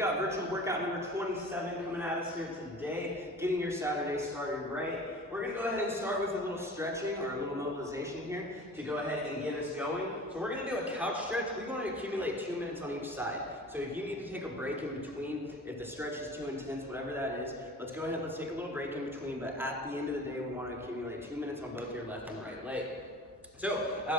got virtual workout number 27 coming at us here today, getting your Saturday started right. We're gonna go ahead and start with a little stretching or a little mobilization here to go ahead and get us going. So we're gonna do a couch stretch. We want to accumulate 2 minutes on each side. So if you need to take a break in between, if the stretch is too intense, whatever that is, let's go ahead, let's take a little break in between, but at the end of the day, we want to accumulate 2 minutes on both your left and right leg. So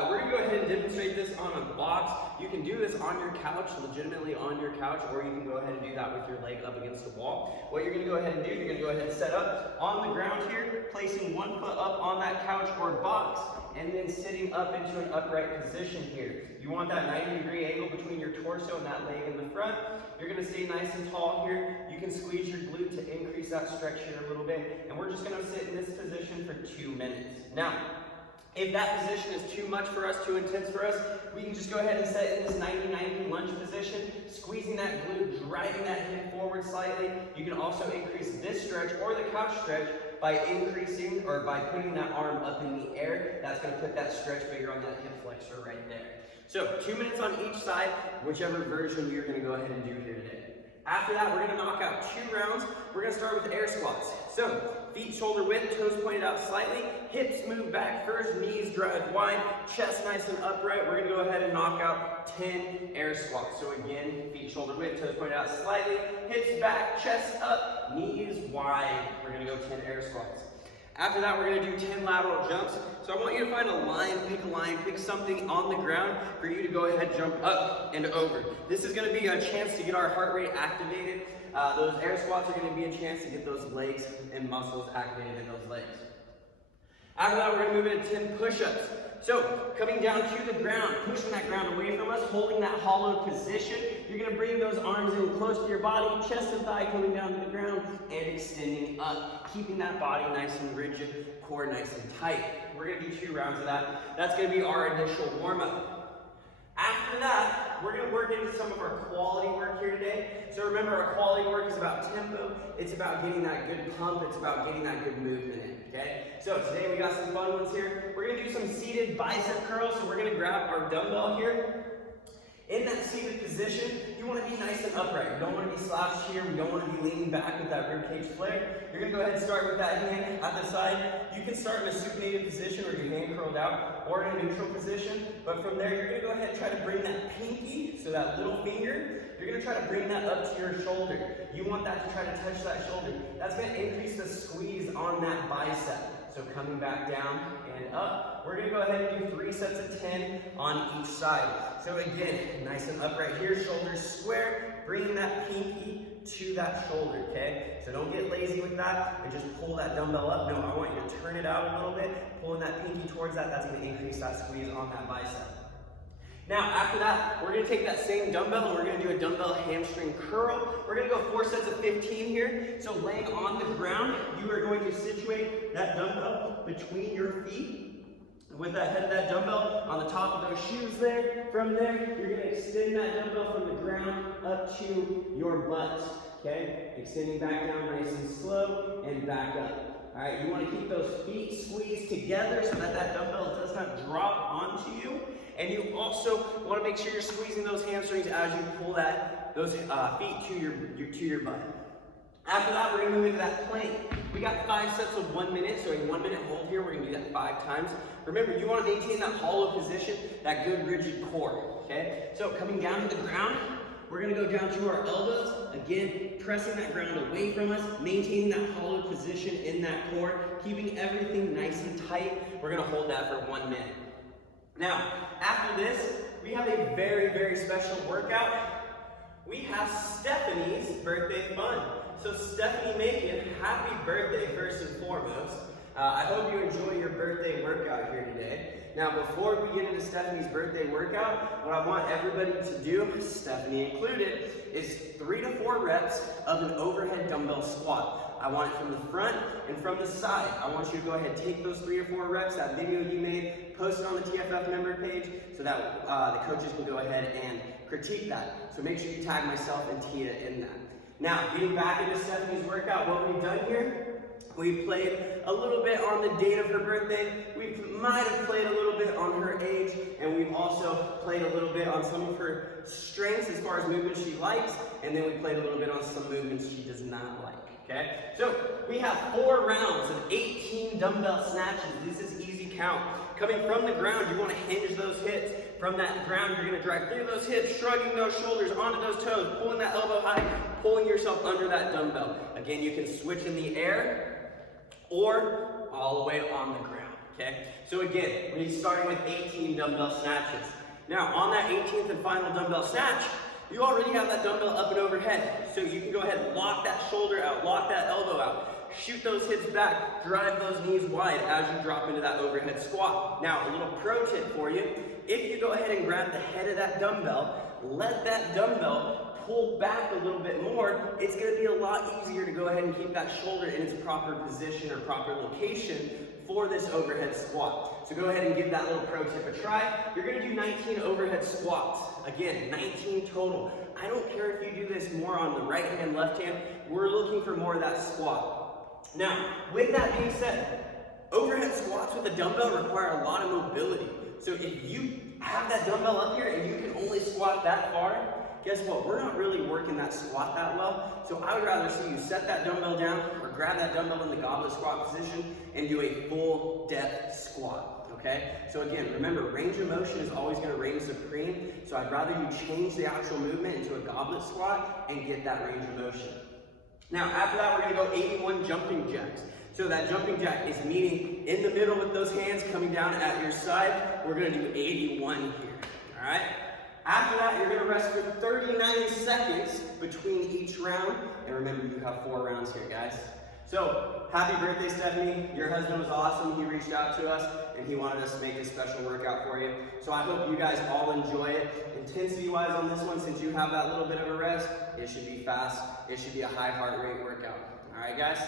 we're gonna go ahead and demonstrate this on a box. You can do this on your couch, legitimately on your couch, or you can go ahead and do that with your leg up against the wall. What you're gonna go ahead and do, you're gonna go ahead and set up on the ground here, placing one foot up on that couch or box, and then sitting up into an upright position here. You want that 90-degree angle between your torso and that leg in the front. You're gonna stay nice and tall here. You can squeeze your glute to increase that stretch here a little bit, and we're just gonna sit in this position for 2 minutes. Now, if that position is too much for us, too intense for us, we can just go ahead and sit in this 90-90 lunge position, squeezing that glute, driving that hip forward slightly. You can also increase this stretch or the couch stretch by increasing or by putting that arm up in the air. That's going to put that stretch bigger on that hip flexor right there. So 2 minutes on each side, whichever version you're going to go ahead and do here today. After that, we're going to knock out 2 rounds. We're going to start with air squats. So, feet shoulder width, toes pointed out slightly, hips move back first, knees drive wide, chest nice and upright. We're going to go ahead and knock out 10 air squats. So again, feet shoulder width, toes pointed out slightly, hips back, chest up, knees wide. We're going to go 10 air squats. After that, we're going to do 10 lateral jumps. So I want you to find a line, pick something on the ground for you to go ahead, jump up and over. This is going to be a chance to get our heart rate activated. Those air squats are going to be a chance to get those legs and muscles activated in those legs. After that, we're going to move into 10 push-ups. So, coming down to the ground, pushing that ground away from us, holding that hollow position. You're going to bring those arms in close to your body, chest and thigh coming down to the ground, and extending up, keeping that body nice and rigid, core nice and tight. We're going to do 2 rounds of that. That's going to be our initial warm-up. After that, we're going to work into some of our quality work here today. So remember, our quality work is about tempo. It's about getting that good pump. It's about getting that good movement in, okay? So today we got some fun ones here. We're going to do some seated bicep curls. So we're going to grab our dumbbell here. In that seated position, you want to be nice and upright. You don't want to be slouched here. We don't want to be leaning back with that ribcage flare. You're going to go ahead and start with that hand at the side. You can start in a supinated position or your hand curled out or in a neutral position. But from there, you're going to go ahead and try to bring that pinky, so that little finger, you're going to try to bring that up to your shoulder. You want that to try to touch that shoulder. That's going to increase the squeeze on that bicep. So coming back down and up, we're going to go ahead and do 3 sets of 10 on each side. So again, nice and upright here, shoulders square, bringing that pinky to that shoulder, okay? So don't get lazy with that and just pull that dumbbell up. No, I want you to turn it out a little bit, pulling that pinky towards that. That's going to increase that squeeze on that bicep. Now, after that, we're going to take that same dumbbell and we're going to do a dumbbell hamstring curl. We're going to go 4 sets of 15 here. So laying on the ground, you are going to situate that dumbbell between your feet. With that head of that dumbbell on the top of those shoes there. From there, you're going to extend that dumbbell from the ground up to your butt. Okay? Extending back down nice and slow and back up. All right, you want to keep those feet squeezed together so that that dumbbell does not drop onto you. And you also want to make sure you're squeezing those hamstrings as you pull those feet to your butt. After that, we're going to move into that plank. We got 5 sets of 1 minute, so a 1 minute hold here. We're going to do that 5 times. Remember, you want to maintain that hollow position, that good rigid core. Okay? So coming down to the ground, we're going to go down to our elbows. Again, pressing that ground away from us, maintaining that hollow position in that core, keeping everything nice and tight. We're going to hold that for 1 minute. Now, after this, we have a very, very special workout. We have Stephanie's birthday fun. So Stephanie Macon, happy birthday first and foremost. I hope you enjoy your birthday workout here today. Now, before we get into Stephanie's birthday workout, what I want everybody to do, Stephanie included, is 3 to 4 reps of an overhead dumbbell squat. I want it from the front and from the side. I want you to go ahead and take those 3 to 4 reps, that video you made, post it on the TFF member page so that the coaches can go ahead and critique that. So make sure you tag myself and Tia in that. Now, getting back into Stephanie's workout, what we've done here, We've played a little bit on the date of her birthday. We might have played a little bit on her age, and we've also played a little bit on some of her strengths as far as movements she likes, and then we played a little bit on some movements she does not like, okay? So we have 4 rounds of 18 dumbbell snatches. This is easy count. Coming from the ground, you want to hinge those hips. From that ground, you're going to drive through those hips, shrugging those shoulders onto those toes, pulling that elbow high, pulling yourself under that dumbbell. Again, you can switch in the air, or all the way on the ground, okay? So again, we're starting with 18 dumbbell snatches. Now, on that 18th and final dumbbell snatch, you already have that dumbbell up and overhead. So you can go ahead and lock that shoulder out, lock that elbow out, shoot those hips back, drive those knees wide as you drop into that overhead squat. Now, a little pro tip for you, if you go ahead and grab the head of that dumbbell, let that dumbbell pull back a little bit more, it's going to be a lot easier to go ahead and keep that shoulder in its proper position or proper location for this overhead squat. So go ahead and give that little pro tip a try. You're going to do 19 overhead squats. Again, 19 total. I don't care if you do this more on the right hand, left hand. We're looking for more of that squat. Now, with that being said, overhead squats with a dumbbell require a lot of mobility. So if you have that dumbbell up here and you can only squat that far, guess what? We're not really working that squat that well. So I would rather see you set that dumbbell down or grab that dumbbell in the goblet squat position and do a full depth squat, okay? So again, remember, range of motion is always gonna reign supreme. So I'd rather you change the actual movement into a goblet squat and get that range of motion. Now, after that, we're gonna go 81 jumping jacks. So that jumping jack is meeting in the middle with those hands coming down at your side. We're gonna do 81 here, all right? After that, you're gonna rest for 39 seconds between each round. And remember, you have 4 rounds here, guys. So, happy birthday, Stephanie. Your husband was awesome. He reached out to us and he wanted us to make a special workout for you. So I hope you guys all enjoy it. Intensity-wise on this one, since you have that little bit of a rest, it should be fast. It should be a high heart rate workout. All right, guys?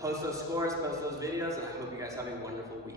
Post those scores, post those videos, and I hope you guys have a wonderful week.